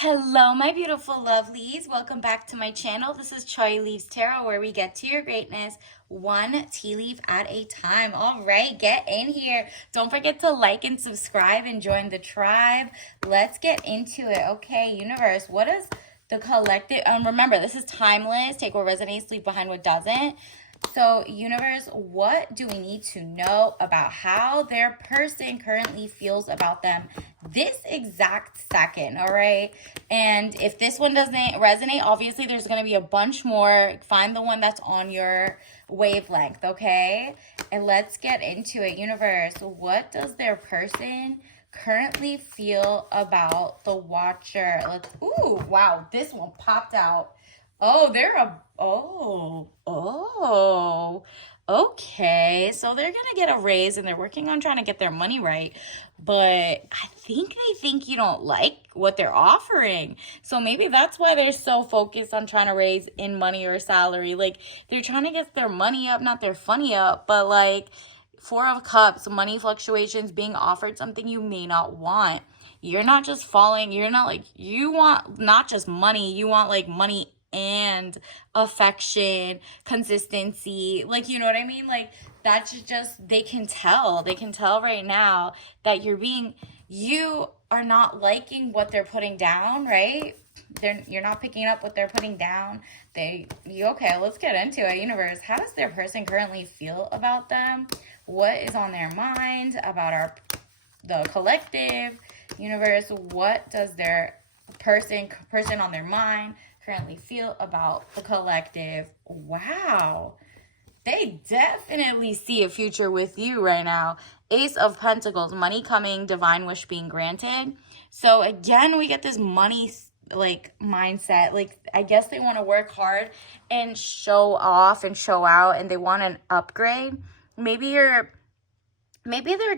Hello, my beautiful lovelies. Welcome back to my channel. This is Choi Leaves Tarot, where we get to your greatness one tea leaf at a time. All right, get in here. Don't forget to like and subscribe and join the tribe. Let's get into it. Okay, universe, what is the collective? Remember, this is timeless. Take what resonates, leave behind what doesn't. So, universe, what do we need to know about how their person currently feels about them this exact second? All right. And if this one doesn't resonate, obviously there's going to be a bunch more. Find the one that's on your wavelength. Okay. And let's get into it. Universe, what does their person currently feel about the watcher? Ooh, wow. This one popped out. Oh, okay. So they're gonna get a raise and they're working on trying to get their money right. But I think they think you don't like what they're offering. So maybe that's why they're so focused on trying to raise in money or salary. Like they're trying to get their money up, not their funny up, but like Four of Cups, money fluctuations, being offered something you may not want. You're not just falling, you're not like, you want not just money, you want like money and affection, consistency. Like, you know what I mean? Like, that's just, they can tell. They can tell right now that you are not liking what they're putting down, right? You're not picking up what they're putting down. Okay, let's get into it. Universe, how does their person currently feel about them? What is on their mind about the collective? Universe, what does their person on their mind currently feel about the collective? Wow. They definitely see a future with you right now. Ace of Pentacles, money coming, divine wish being granted. So again, we get this money like mindset. Like I guess they want to work hard and show off and show out, and they want an upgrade. Maybe they're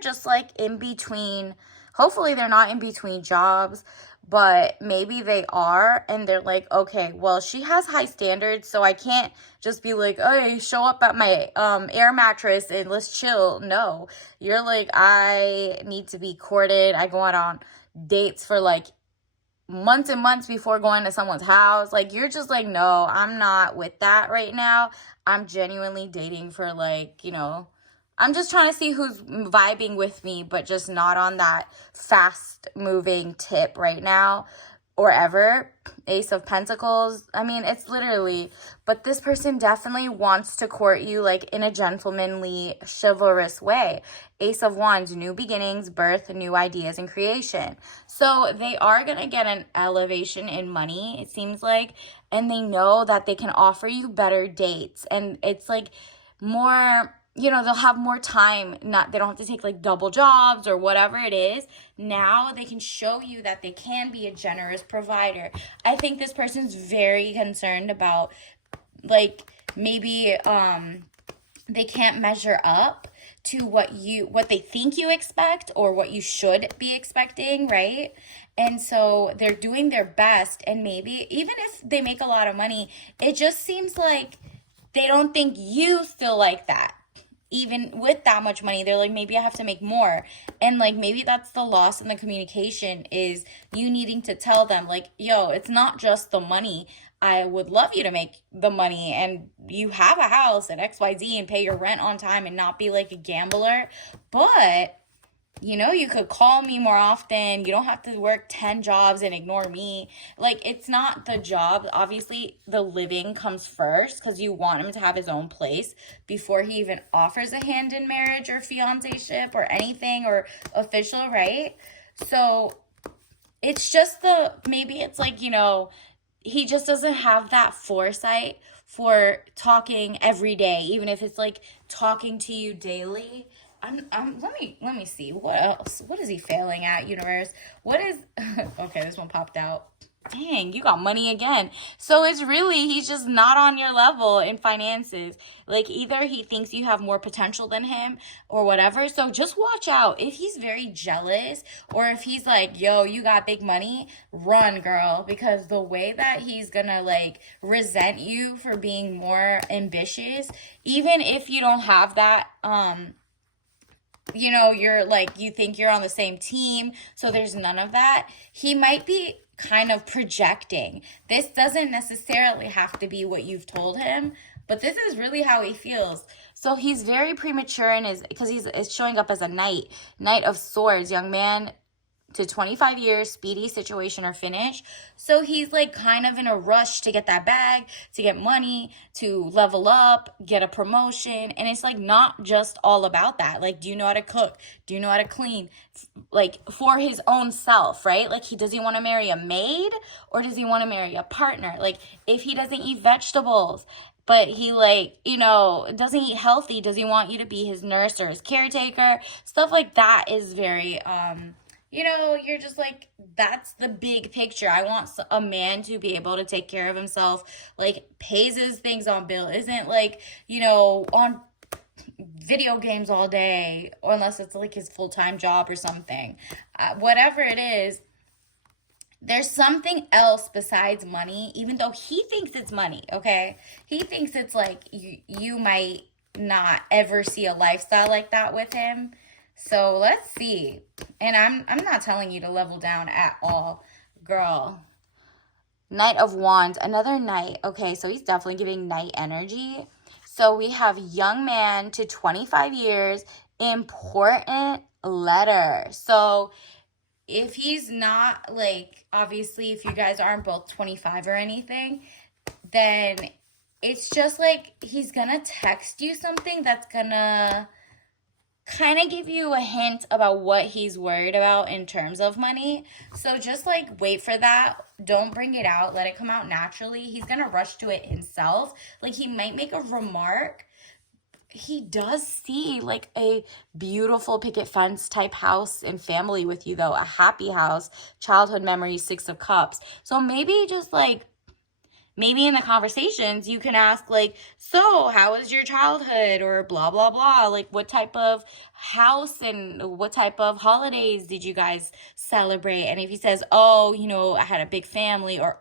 just like in between. Hopefully they're not in between jobs, but maybe they are, and they're like, okay, well, she has high standards, so I can't just be like, oh, show up at my air mattress and let's chill. No, you're like, I need to be courted. I go out on dates for like months and months before going to someone's house. Like, you're just like, no, I'm not with that right now. I'm genuinely dating for like, I'm just trying to see who's vibing with me, but just not on that fast moving tip right now or ever. Ace of Pentacles. I mean, it's literally, but this person definitely wants to court you like in a gentlemanly, chivalrous way. Ace of Wands, new beginnings, birth, new ideas, and creation. So they are going to get an elevation in money, it seems like, and they know that they can offer you better dates. And it's like more, they'll have more time. They don't have to take like double jobs or whatever it is. Now they can show you that they can be a generous provider. I think this person's very concerned about like maybe they can't measure up to what they think you expect or what you should be expecting, right? And so they're doing their best, and maybe even if they make a lot of money, it just seems like they don't think you still like that. Even with that much money, they're like, maybe I have to make more. And like, maybe that's the loss in the communication, is you needing to tell them like, yo, it's not just the money. I would love you to make the money and you have a house and XYZ and pay your rent on time and not be like a gambler. But you could call me more often. You don't have to work 10 jobs and ignore me. Like, it's not the job. Obviously, the living comes first because you want him to have his own place before he even offers a hand in marriage or fiancéship or anything or official, right? So it's just maybe it's like, he just doesn't have that foresight for talking every day, even if it's like talking to you daily. Let me see what else. What is he failing at, universe? What is okay, this one popped out. Dang, you got money again. So it's really, he's just not on your level in finances. Like, either he thinks you have more potential than him or whatever. So just watch out. If he's very jealous, or if he's like, yo, you got big money, run, girl. Because the way that he's gonna like resent you for being more ambitious, even if you don't have that, you're like, you think you're on the same team. So there's none of that. He might be kind of projecting. This doesn't necessarily have to be what you've told him, but this is really how he feels. So he's very premature in his, because it's showing up as a knight of swords, young man to 25 years, speedy situation or finish. So he's like kind of in a rush to get that bag, to get money, to level up, get a promotion. And it's like not just all about that. Like, do you know how to cook? Do you know how to clean? Like for his own self, right? Like does he want to marry a maid or does he want to marry a partner? Like if he doesn't eat vegetables, but he doesn't eat healthy, does he want you to be his nurse or his caretaker? Stuff like that is very, you're just like, that's the big picture. I want a man to be able to take care of himself, like pays his things on bill, isn't like, on video games all day, or unless it's like his full-time job or something. Whatever it is, there's something else besides money, even though he thinks it's money, okay? He thinks it's like you might not ever see a lifestyle like that with him. So let's see. And I'm not telling you to level down at all, girl. Knight of Wands, another knight. Okay, so he's definitely giving knight energy. So we have young man to 25 years, important letter. So if he's not, like, obviously if you guys aren't both 25 or anything, then it's just like he's gonna text you something that's gonna kind of give you a hint about what he's worried about in terms of money. So just like wait for that. Don't bring it out. Let it come out naturally. He's going to rush to it himself. Like he might make a remark. He does see like a beautiful picket fence type house and family with you though. A happy house, childhood memories, 6 of Cups. So maybe just like, maybe in the conversations you can ask like, so how was your childhood, or blah, blah, blah. Like what type of house and what type of holidays did you guys celebrate? And if he says, oh, I had a big family, or,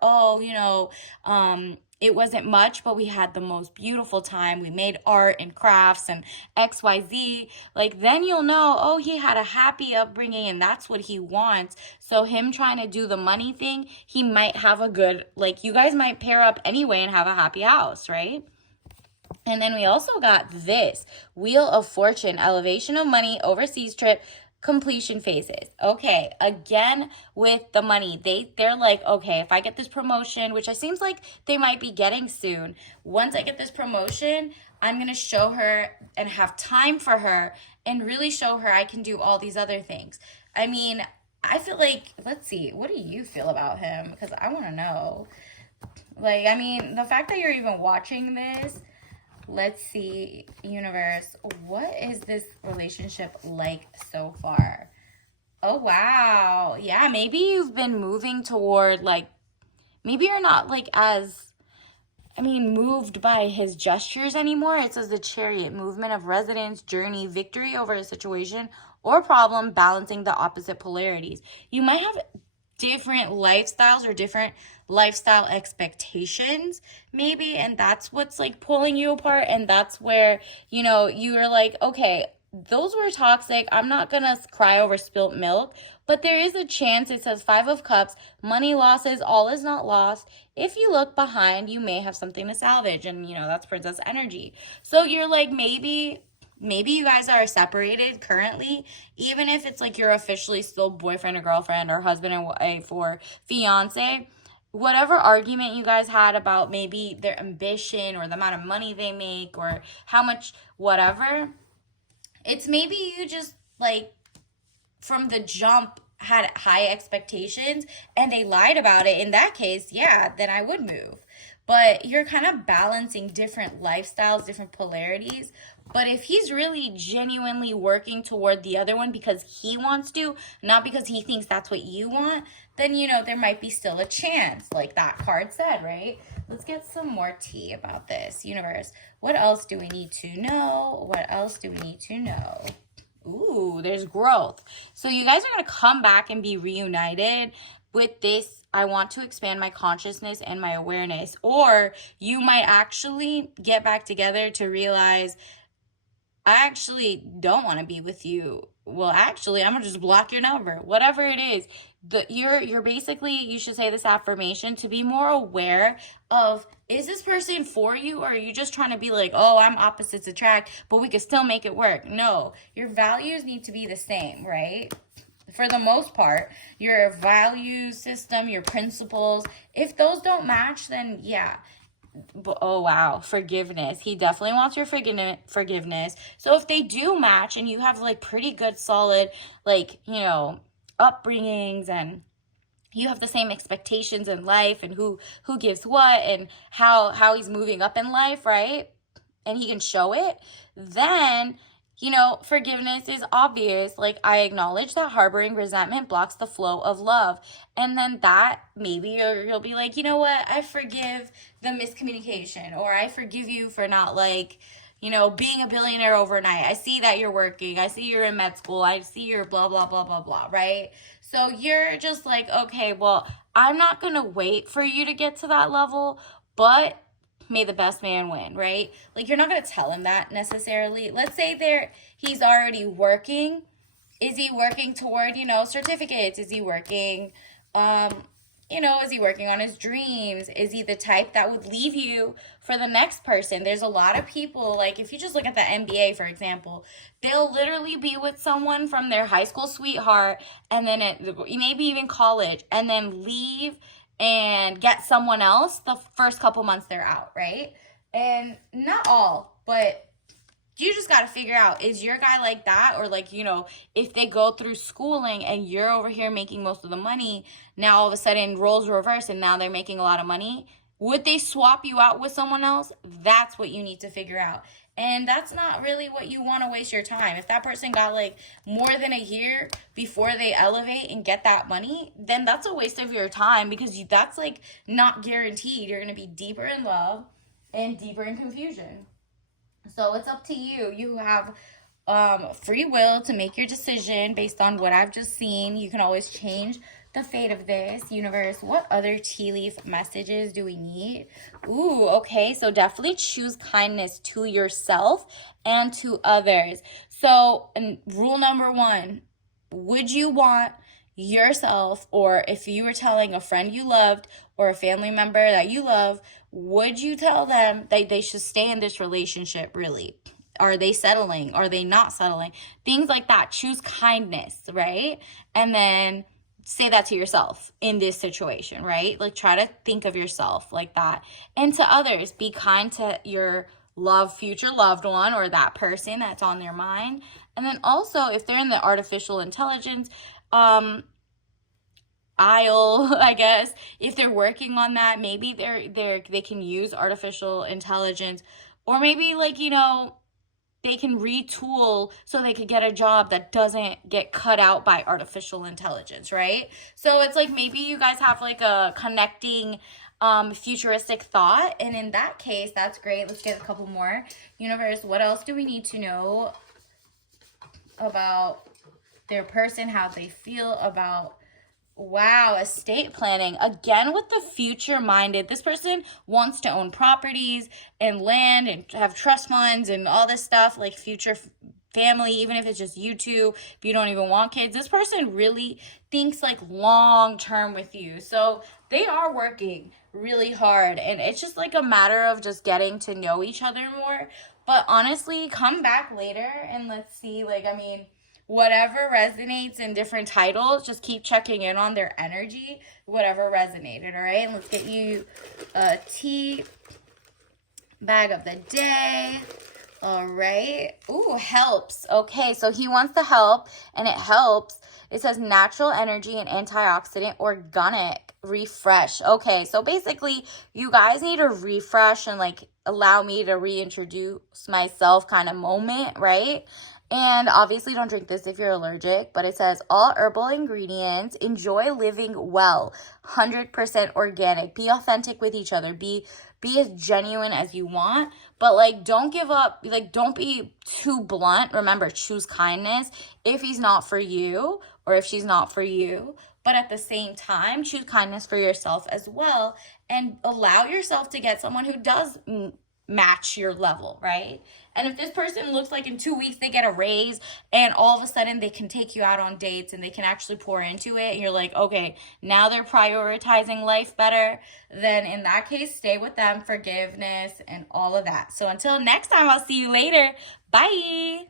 it wasn't much, but we had the most beautiful time. We made art and crafts and XYZ. Like, then you'll know, oh, he had a happy upbringing and that's what he wants. So him trying to do the money thing, he might have a good, like, you guys might pair up anyway and have a happy house, right? And then we also got this Wheel of Fortune, elevation of money, overseas trip, completion phases. Okay, again with the money, they're like, okay, if I get this promotion, which it seems like they might be getting soon, once I get this promotion, I'm gonna show her and have time for her and really show her I can do all these other things. I mean, I feel like, let's see, what do you feel about him? Because I want to know. Like, I mean, the fact that you're even watching this, let's see, universe, what is this relationship like so far? Oh, wow. Yeah, maybe you've been moving toward, like, maybe you're not, like, moved by his gestures anymore. It says the Chariot, movement of residence, journey, victory over a situation or problem, balancing the opposite polarities. You might have different lifestyles or different lifestyle expectations maybe, and that's what's like pulling you apart. And that's where you're like, okay, those were toxic, I'm not gonna cry over spilt milk, but there is a chance. It says 5 of Cups, money losses, all is not lost. If you look behind, you may have something to salvage, and that's princess energy. So you're like, maybe you guys are separated currently, even if it's like you're officially still boyfriend or girlfriend or husband and wife or fiance. Whatever argument you guys had about maybe their ambition or the amount of money they make or how much whatever, it's maybe you just like from the jump had high expectations and they lied about it. In that case, yeah, then I would move. But you're kind of balancing different lifestyles, different polarities. But if he's really genuinely working toward the other one because he wants to, not because he thinks that's what you want, then, there might be still a chance, like that card said, right? Let's get some more tea about this. Universe, what else do we need to know? What else do we need to know? Ooh, there's growth. So you guys are going to come back and be reunited with this. I want to expand my consciousness and my awareness. Or you might actually get back together to realize I actually don't want to be with you. Well, actually, I'm gonna just block your number. Whatever it is, you're basically, you should say this affirmation to be more aware of, is this person for you, or are you just trying to be like, oh, I'm opposites attract, but we can still make it work? No, your values need to be the same, right? For the most part, your value system, your principles, if those don't match, then yeah. Oh wow, forgiveness. He definitely wants your forgiveness. So if they do match and you have like pretty good solid, like, upbringings, and you have the same expectations in life, and who gives what, and how he's moving up in life, right? And he can show it, then forgiveness is obvious. Like, I acknowledge that harboring resentment blocks the flow of love. And then that maybe you'll be like, you know what? I forgive the miscommunication, or I forgive you for not being a billionaire overnight. I see that you're working. I see you're in med school. I see you're blah, blah, blah, blah, blah, right? So you're just like, okay, well, I'm not going to wait for you to get to that level, but may the best man win, right? Like, you're not going to tell him that necessarily. Let's say he's already working. Is he working toward, certificates? Is he working, is he working on his dreams? Is he the type that would leave you for the next person? There's a lot of people, like, if you just look at the NBA, for example, they'll literally be with someone from their high school sweetheart, and then maybe even college, and then leave and get someone else the first couple months they're out, right? And not all, but you just got to figure out, is your guy like that? Or like, if they go through schooling and you're over here making most of the money, now all of a sudden roles reverse and now they're making a lot of money. Would they swap you out with someone else? That's what you need to figure out. And that's not really what you want to waste your time. If that person got like more than a year before they elevate and get that money, then that's a waste of your time, because that's like not guaranteed. You're going to be deeper in love and deeper in confusion. So it's up to you. You have free will to make your decision based on what I've just seen. You can always change the fate of this. Universe, what other tea leaf messages do we need? Ooh, okay. So definitely choose kindness to yourself and to others. So, and rule number 1, would you want yourself, or if you were telling a friend you loved or a family member that you love, would you tell them that they should stay in this relationship? Really? Are they settling? Are they not settling? Things like that. Choose kindness, right? And then say that to yourself in this situation, right? Like, try to think of yourself like that. And to others, be kind to your future loved one, or that person that's on their mind. And then also, if they're in the artificial intelligence aisle, I guess, if they're working on that, maybe they can use artificial intelligence, or maybe they can retool so they could get a job that doesn't get cut out by artificial intelligence, right? So it's like, maybe you guys have like a connecting futuristic thought, and in that case, that's great. Let's get a couple more. Universe, what else do we need to know about their person, how they feel about, wow, estate planning. Again, with the future minded, this person wants to own properties and land and have trust funds and all this stuff, like future family, even if it's just you two, if you don't even want kids. This person really thinks like long term with you. So they are working really hard, and it's just like a matter of just getting to know each other more. But honestly, come back later and let's see, whatever resonates in different titles, just keep checking in on their energy, whatever resonated, all right? And let's get you a tea bag of the day. All right. Ooh, helps. Okay, so he wants to help, and it helps. It says natural energy and antioxidant organic refresh. Okay, so basically you guys need a refresh and allow me to reintroduce myself kind of moment, right? And obviously don't drink this if you're allergic, but it says all herbal ingredients, enjoy living well, 100% organic, be authentic with each other, be as genuine as you want, but don't give up, don't be too blunt. Remember, choose kindness if he's not for you or if she's not for you, but at the same time, choose kindness for yourself as well, and allow yourself to get someone who does match your level, right? And if this person looks like in 2 weeks they get a raise and all of a sudden they can take you out on dates and they can actually pour into it, and you're like, okay, now they're prioritizing life better, then in that case, stay with them, forgiveness and all of that. So until next time, I'll see you later. Bye.